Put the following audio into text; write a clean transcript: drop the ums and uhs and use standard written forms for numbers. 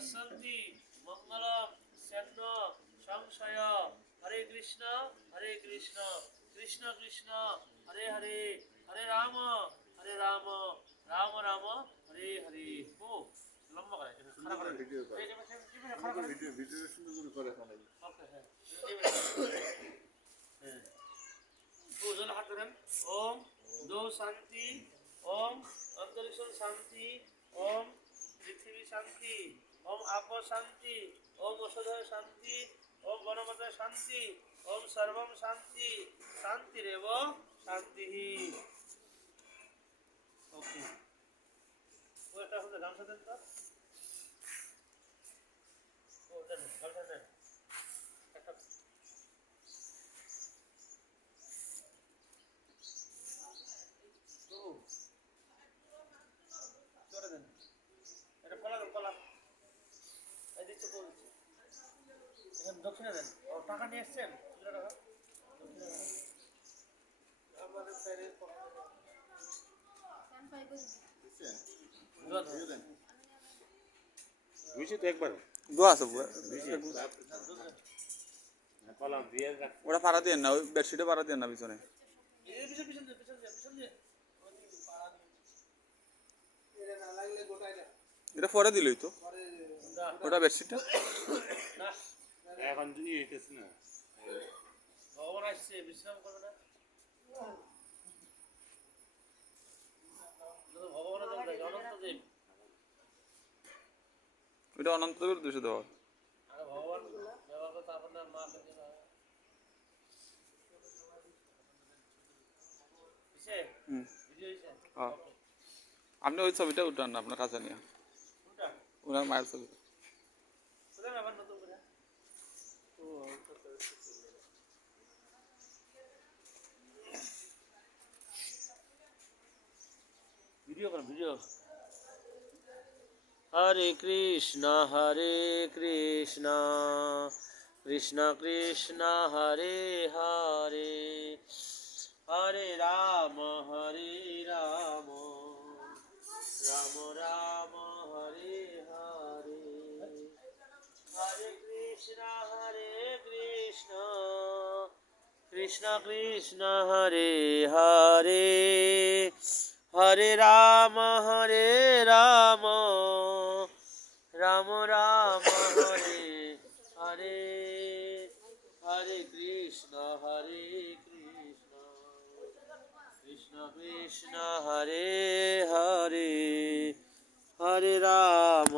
পশ্যন্তি মঙ্গলম সেন্ন সংশয় হরে কৃষ্ণ কৃষ্ণ কৃষ্ণ হরে হরে হরে রাম রাম রাম হরে হরে। ও লম্বা করে খারাপ করে ভিডিও করে ভিডিও সুন্দর করে করে ওকে হ্যাঁ হ্যাঁ ওজন হাত দেন। ওম দো শান্তি ওম অন্তরিক্ষ শান্তি ওম পৃথিবী শান্তি ওম আপ শান্তি ওম ঔষধ শান্তি ওম বনমত শান্তি ওম সর্বম শান্তি শান্তিরেব শান্তি। ওকে ওটা হচ্ছে গামছা দেন তো। ও দেন গামছা দেন একটা করে দেন। এটা কলা দেন কলা এই দিচ্ছে বলছি এখানে দক্ষিণে দেন। ও টাকা নিয়ে এসছেন টাকা দক্ষিণে দেন। আমাদের স্যারের বুঝছি তো একবার দোয়া আছে কলাম দিয়ে ওটা পাড়া দিয়ে না, ওই বেডশিটে পাড়া দিয়ে না পিছনে। পিছন পিছন দিয়ে পিছন দিয়ে পিছন দিয়ে এটা পরে দিলই তো ওটা বেডশিটটা। এখন দুই হইতেছে না ভগবান আসছে বিশ্রাম করবে না। ভগবানের নাম দেখে অনন্তদেব ওইটা অনন্ত দেবের 200 দেওয়া। আর ভগবান ব্যবহার করতে আপনার মা কেটে না ভিডিও হয়েছে। হ্যাঁ আপনি ওই ছবিটা উঠান না আপনার কাছে নিয়ে, ওনার মায়ের ছবি। আবার নতুন করে ভিডিও করেন ভিডিও। হরে কৃষ্ণ কৃষ্ণ কৃষ্ণ হরে হরে হরে রাম রাম রাম হরে হরে হরে কৃষ্ণ কৃষ্ণ কৃষ্ণ হরে হরে হরে রাম রাম রাম হরে হরে হরে কৃষ্ণ কৃষ্ণ কৃষ্ণ হরে হরে হরে রাম